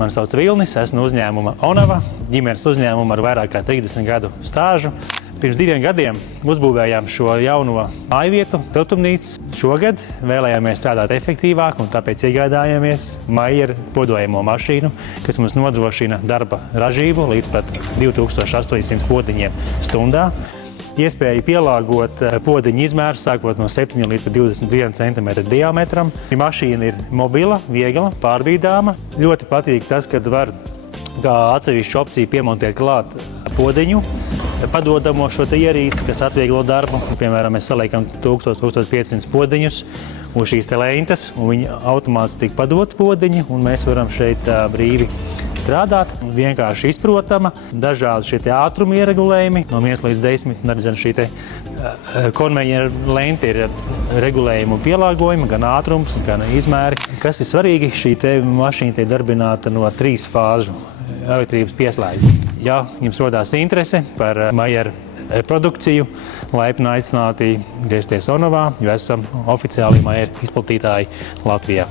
Mani sauc Vilnis, esmu uzņēmuma Onava, ģimenes uzņēmuma ar vairāk kā 30 gadu stāžu. Pirms 2 gadiem uzbūvējām šo jauno mājvietu, siltumnīcu. Šogad vēlējāmies strādāt efektīvāk un tāpēc iegādājāmies Mayer podojamo mašīnu, kas mums nodrošina darba ražību līdz pat 2800 podziņiem stundā. Iespēja pielāgot podziņu izmēru sākot no 7 līdz 21 cm diametram. Mašīna ir mobila, viegla, pārbīdāma. Ļoti patīk tas, kad var kā atsevišķu opciju piemontēt klāt podziņu, padodamo šo ierīci, kas atvieglo darbu. Piemēram, mēs saliekam 1000–1500 podziņus uz šīs lentes, un viņi automātiski tiek padot podziņi, un mēs varam šeit brīvi strādāt. Vienkārši izprotama, dažādi šie ātruma ieregulējumi, no 1 līdz 10, un arī šī konveijera lente ir regulējuma un pielāgojuma, gan ātrums, gan izmēri. Kas ir svarīgi, šī mašīna tiek darbināta no 3 fāžu elektrības pieslēguma. Ja jums rodās interese par Mayer produkciju, laipni aicināti griezties Onavā, jo esam oficiāli Mayer izplatītāji Latvijā.